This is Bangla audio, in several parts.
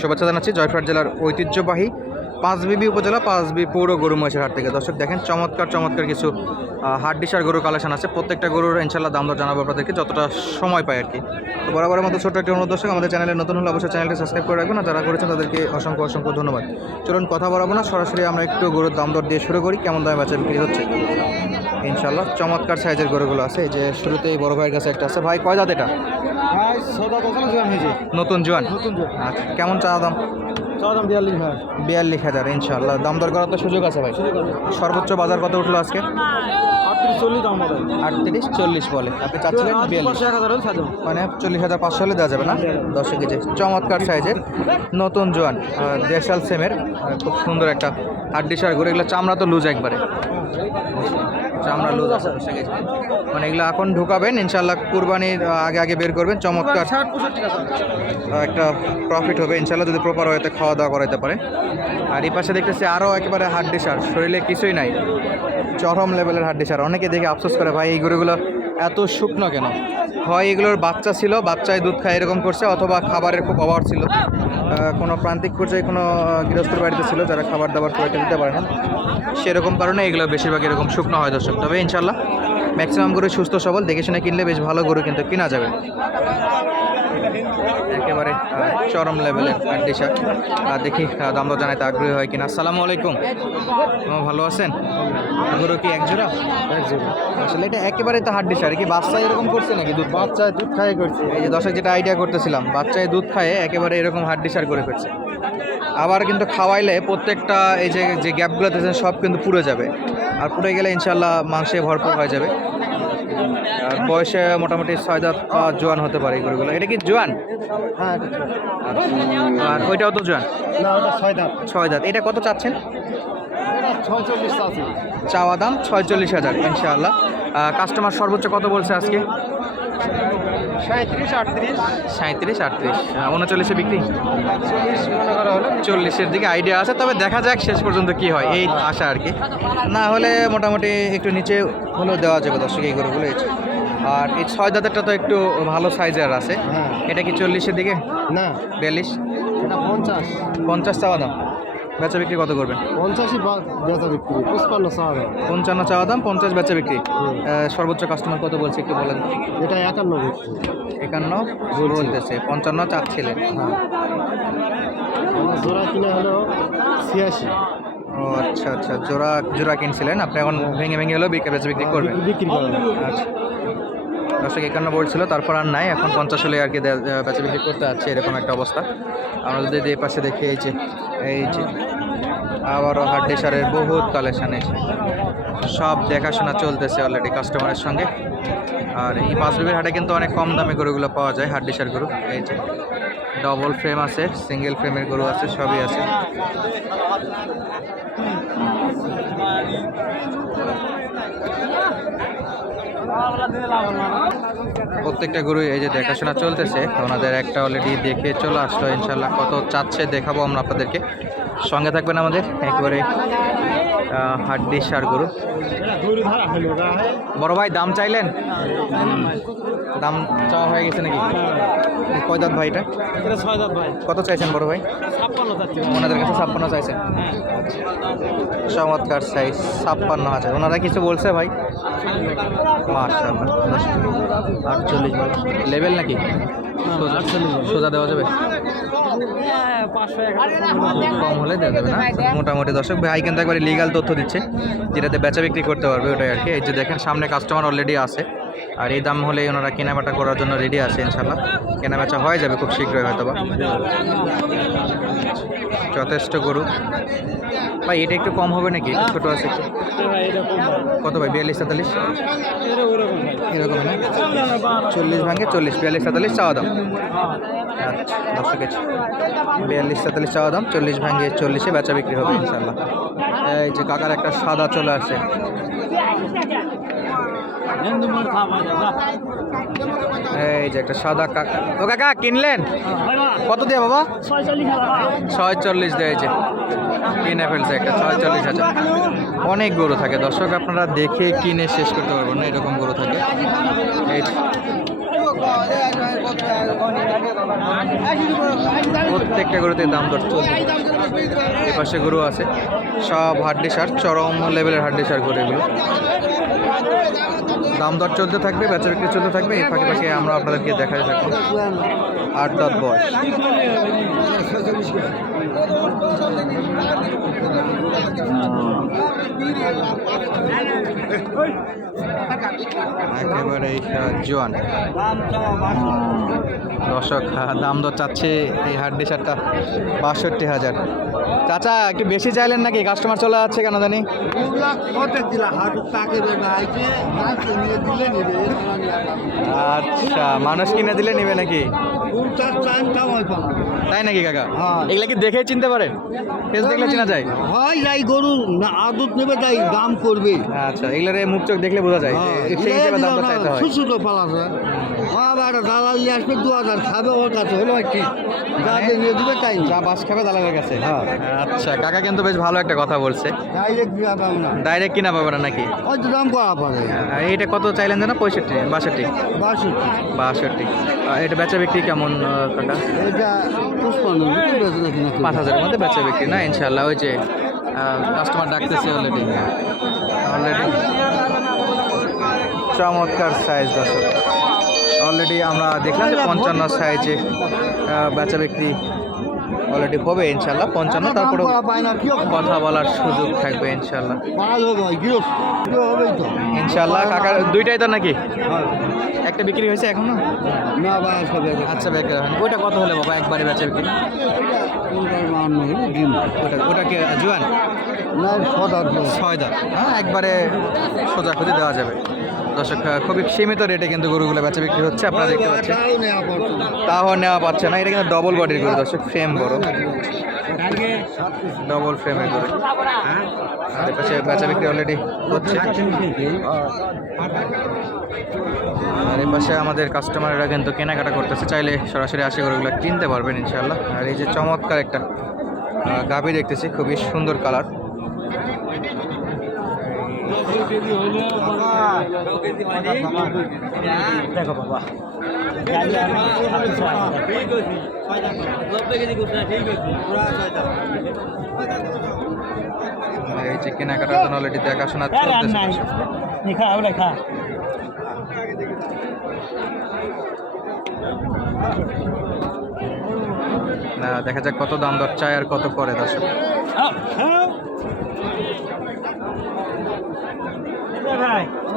শুভেচ্ছা জানাচ্ছি জয়পুরহাট জেলার ঐতিহ্যবাহী পাঁচবিবি উপজেলা পাঁচবি পৌর গরু মহিষের হাট থেকে। দর্শক, দেখেন, চমৎকার চমৎকার কিছু হাট ডিসার গরুর কালেকশন আছে। প্রত্যেকটা গরুর ইনশাল্লাহ দাম দর জানাব আপনাদেরকে, যতটা সময় পাই আর কি তো বরাবরের মতো ছোট্ট একটি অনুরোধ দর্শক, আমাদের চ্যানেলে নতুন হলে অবশ্যই চ্যানেলটি সাবস্ক্রাইব করে রাখবেন। যারা করেছেন তাদেরকে অসংখ্য অসংখ্য ধন্যবাদ। চলুন কথা বলাবো না, সরাসরি আমরা একটু গরুর দাম দর দিয়ে শুরু করি, কেমন দামে বাচ্চা বিক্রি হচ্ছে। ইনশাল্লাহ চমৎকার সাইজের গরুগুলো আছে। এই যে শুরুতেই বড় ভাইয়ের কাছে একটা আছে। ভাই কয় দাঁত এটা? নতুন জোয়ান? আচ্ছা কেমন চা দাম? বিয়াল্লিশ হাজার। ইনশাল্লাহ দাম দর করার তো সুযোগ আছে ভাই। সর্বোচ্চ বাজার কত উঠল আজকে? আটত্রিশ চল্লিশ বলে। আপনি চাচ্ছিলেন মানে চল্লিশ হাজার পাঁচশো হলে দেওয়া যাবে না? দশ কেজি। চমৎকার সাইজের নতুন জোয়ান দেশাল সেমের খুব সুন্দর একটা হাড্ডি সার গরু। এগুলো চামড়া তো লুজ একবারে। চামড়া লুজ আছে দশ কেজি মানে এগুলো এখন ঢুকাবেন ইনশাল্লাহ কুরবানির আগে আগে বের করবেন, চমৎকার। একটা প্রফিট হবে ইনশাল্লাহ যদি প্রপার হয়তো খাওয়া দাওয়া করাতে পারে। আর এই পাশে দেখতেছি আরও একেবারে হাড্ডি সার, শরীরে কিছুই নাই। চরম লেভেলের হাড্ডি সার। অনেকে দেখে আফসোস করে, ভাই, এই গরুগুলো এত শুকনো কেন? হয় এগুলোর বাচ্চা ছিল, বাচ্চায় দুধ খায়, এরকম করছে, অথবা খাবারের খুব অভাব ছিল। কোনো প্রান্তিক পর্যায়ে কোনো গৃহস্থের বাড়িতে ছিল যারা খাবার দাবার করে দিতে পারে না। সেরকম কারণে এগুলো বেশিরভাগ এরকম শুকনো হয় দর্শক। তবে ইনশাল্লাহ ম্যাক্সিমাম গরু সুস্থ, সবল, দেখে শুনে কিনলে বেশ ভালো গরু কিন্তু কিনা যাবে। একেবারে চরম লেভেলের সার আর দেখি দাম দর জানাইতে আগ্রহী হয় কিনা। আসসালামু আলাইকুম। ভালো আছেন? গরু কি এক জোড়া আসলে এটা একেবারে তো হাড্ডি সার কি বাচ্চা এরকম করছে নাকি দুধ? বাচ্চা দুধ খাই করছে। এই যে দশক যেটা আইডিয়া করতেছিলাম বাচ্চায় দুধ খায় একেবারে এরকম হাড্ডি সার করে ফেলছে। আবার কিন্তু খাওয়াইলে প্রত্যেকটা এই যে যে গ্যাপগুলো দিয়েছেন সব কিন্তু পুড়ে যাবে। আর পুড়ে গেলে ইনশাল্লাহ মাংসে ভরপুর হয়ে যাবে। বয়সে মোটামুটি ছয় দাঁত জোয়ান হতে পারে এগুলো এটা কি জোয়ান? হ্যাঁ ছিল। আর ওইটাও তো জোয়ান? ছয় দাঁত। এটা কত চাচ্ছেন? চাওয়া দাম ছয়চল্লিশ হাজার ইনশাআল্লাহ। কাস্টমার সর্বোচ্চ কত বলছে আজকে? সাঁত্রিশ আটত্রিশ। সাঁত্রিশ আটত্রিশ। উনচল্লিশে বিক্রি? চল্লিশের দিকে আইডিয়া আছে তবে দেখা যাক শেষ পর্যন্ত কি হয়। এই আশা আর কি। না হলে মোটামুটি একটু নিচে হলেও দেওয়া যাবে দর্শক এই গরুগুলো আর এই ছয় দাঁতেরটা তো একটু ভালো সাইজের আছে। হ্যাঁ। এটা কি চল্লিশের দিকে? না। বিয়াল্লিশ? পঞ্চাশ। পঞ্চাশ চাওয়া দাম। বেচা বিক্রি কত করবেন? পঞ্চাশই বেচা বিক্রি পঁচপান্ন চাওয়া দাম। পঞ্চান্ন চাওয়া দাম পঞ্চাশ বেচা বিক্রি। সর্বোচ্চ কাস্টমার কত বলছে একটু বলেন? এটা একান্ন বিক্রি একান্ন বলতেছে পঞ্চান্ন চাচ্ছিলেন হ্যাঁ। আমার জোড়া কিনে হলো ছিয়াশি। ও আচ্ছা আচ্ছা জোড়া জোড়া কিনছিলেন আপনি এখন ভেঙে ভেঙে হলেও বিক্রি বেচা বিক্রি করবেন। বিক্রি করবেন আচ্ছা। দর্শক একান্ন বলছিল তারপর আর নাই। এখন পঞ্চাশ হলে আর কি বেচা বিক্রি করতে যাচ্ছে এরকম একটা অবস্থা। আমরা যদি এই পাশে দেখি, এই যে এই যে, আবারও হাড্ডি সারের বহুত কালেকশন যে। সব দেখাশোনা চলতেছে অলরেডি কাস্টমারের সঙ্গে। আর এই পাঁচবিবির হাটে কিন্তু অনেক কম দামে গরুগুলো পাওয়া যায় হাড্ডি সার গরু। এই যে ডবল ফ্রেম আছে সিঙ্গেল ফ্রেমের গরু আছে, সবই আছে। প্রত্যেকটা গরু এই যে দেখাশোনা চলতেছে, ওনাদের একটা অলরেডি দেখে চলে আসলো ইনশাল্লাহ কত চাচ্ছে দেখাবো আমরা আপনাদেরকে। সঙ্গে থাকবেন আমাদের, একেবারে হাড্ডি সার গরু। বড় ভাই, দাম চাইলেন? দাম চাওয়া হয়ে গেছে নাকি? কয় দাঁত ভাই এটা? কত চাইছেন বড় ভাই? ওনাদের কাছে ছাপ্পান্ন চাইছেন। চমৎকার সাইজ ছাপ্পান্ন হাজার। ওনারা কিছু বলছে ভাই? মার্শাল্লাহ আটচল্লিশ লেভেল নাকি? সোজা- দেওয়া যাবে? কম হলে না। মোটামুটি দর্শক ভাই কিন্তু একবারে লিগাল তথ্য দিচ্ছে যেটাতে বেচা বিক্রি করতে পারবে ওটাই আর কি। এই যে দেখেন সামনে কাস্টমার অলরেডি আছে আর এই দাম হলেই ওনারা কেনাবেচা করার জন্য রেডি আছে ইনশাল্লাহ কেনাবেচা হয়ে যাবে খুব শীঘ্রই হয়তো বা যথেষ্ট গরু। ভাই এটা একটু কম হবে নাকি? একটু ছোটো আছে কত ভাই বিয়াল্লিশ সাতাল্লিশ? এরকম না? চল্লিশ ভাঙে চল্লিশ বিয়াল্লিশ সাতাল্লিশ চাওয়া দাম দর্শক আছে বিয়াল্লিশ, তেতাল্লিশ চাওয়া দাম, চল্লিশ ভাঙে চল্লিশে বেচা বিক্রি হবে, ইনশাল্লাহ। এই যে কাকার একটা সাদা চলে আসে। এই যে একটা সাদা কাকা ও কাকা, কিনলেন? কত দিয়ে বাবা? ছয় চল্লিশ দিয়েছে কিনে ফেলছে একটা ছয় চল্লিশ হাজার। অনেক গরু থাকে। দর্শক, আপনারা দেখে কিনে শেষ করতে পারবেন না, এরকম গরু থাকে। প্রত্যেকটা গরুতে দাম দর চলছে। পাশে গরু আছে। সব হাড্ডি সার চরম লেভেলের হাড্ডি সার গরু এগুলো। দাম দর চলতে থাকবে, বেচা বিক্রি চলতে থাকবে, এই ফাঁকে ফাঁকে আমরা আপনাদেরকে দেখাতে থাকব। আট দাঁত বয়স। একেবারে জোয়ান দর্শক দাম দর চাচ্ছে এই হাড্ডি শার্টটা বাষট্টি হাজার। চাচা, একটু বেশি চাইলেন নাকি? কাস্টমার চলে যাচ্ছে কেন জানি? আচ্ছা মানুষ কিনে দিলে নিবে নাকি? তাই নাকি কাকা? হ্যাঁ। এগুলা কি দেখে চিনতে পারেন ফেস দেখলে চেনা যায়? হয় যাই গরু না আদত নেবে তাই দাম করবে। আচ্ছা এগুলার মুখ চোখ দেখলে বোঝা যায় যে সেই হিসেবে দাম চাইতে হয়। ছোট পালাছে আবার দালাল নিয়ে আসবে দু হাজার খাবে ওর কাছে হলো কি। যাতে নিয়ে দিবে তাই যা বাস খাবে দালালের কাছে। হ্যাঁ। আচ্ছা কাকা কিন্তু বেশ ভালো একটা কথা বলছে। ডাইরেক্ট না। কিনা পাবে না নাকি? হয়তো দাম করা পারে এইটা কত চাইলেন যেন? পঁয়ষট্টি বাষট্টি? বাষট্টি। বাষট্টি। এটা বেচা বিক্রি কেমন কাকা? এটা পুষ্পান্ন পাঁচ হাজারের মধ্যে বেচা বিক্রি না? ইনশাল্লাহ ওই যে কাস্টমার ডাকতেছে অলরেডি অলরেডি চমৎকার সাইজ দর্শক। অলরেডি আমরা দেখলাম যে পঞ্চান্ন সাইজে বেচা বিক্রি অলরেডি হবে ইনশাল্লাহ পঞ্চান্ন তারপরে কথা বলার সুযোগ থাকবে ইনশাল্লাহ ইনশাল্লাহ কাকার দুইটাই তো নাকি? হ্যাঁ। একটা বিক্রি হয়েছে এখনও? না আচ্ছা বিক্রি। হয়নি ওইটা কত হলে বাবা একবারে বেচা বিক্রি? ওটা ওটা কি জোয়ান। ছয় দাঁত। হ্যাঁ একবারে সোজা খুঁজে দেওয়া যাবে। দর্শক খুবই সীমিত রেটে কিন্তু গরুগুলো বেচা বিক্রি হচ্ছে, আপনারা দেখতে পাচ্ছেন। তাও নেওয়া পাচ্ছে না, এটা কিন্তু ডবল বডির গরু, দর্শক ফ্রেম বড় ডবল ফ্রেমের গরু। পাশে বেচা বিক্রি অলরেডি হচ্ছে। আর এই পাশে আমাদের কাস্টমাররা কিন্তু কেনাকাটা করতেছে, চাইলে সরাসরি আসে গরুগুলো কিনতে পারবেন ইনশাল্লাহ আর এই যে চমৎকার একটা গাভী দেখতেছি, খুবই সুন্দর কালার দেখো বাবা এই যে কেনাকাটার জন্য অলরেডি দেখাশোনা খা ওটা খা। না দেখা যাক কত দাম দর চায় আর কত করে দর্শক।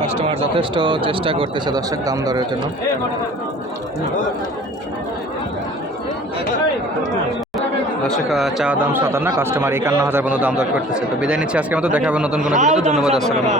কাস্টমার যথেষ্ট চেষ্টা করতেছে দর্শক দাম দরের জন্য। দর্শক চা দাম সাতান্ন কাস্টমার একান্ন হাজার পর্যন্ত দাম দর করতেছে। তো বিদায় নিচ্ছি আজকে মতো, দেখাবো নতুন কোনো ভিডিও ধন্যবাদ, আসসালামু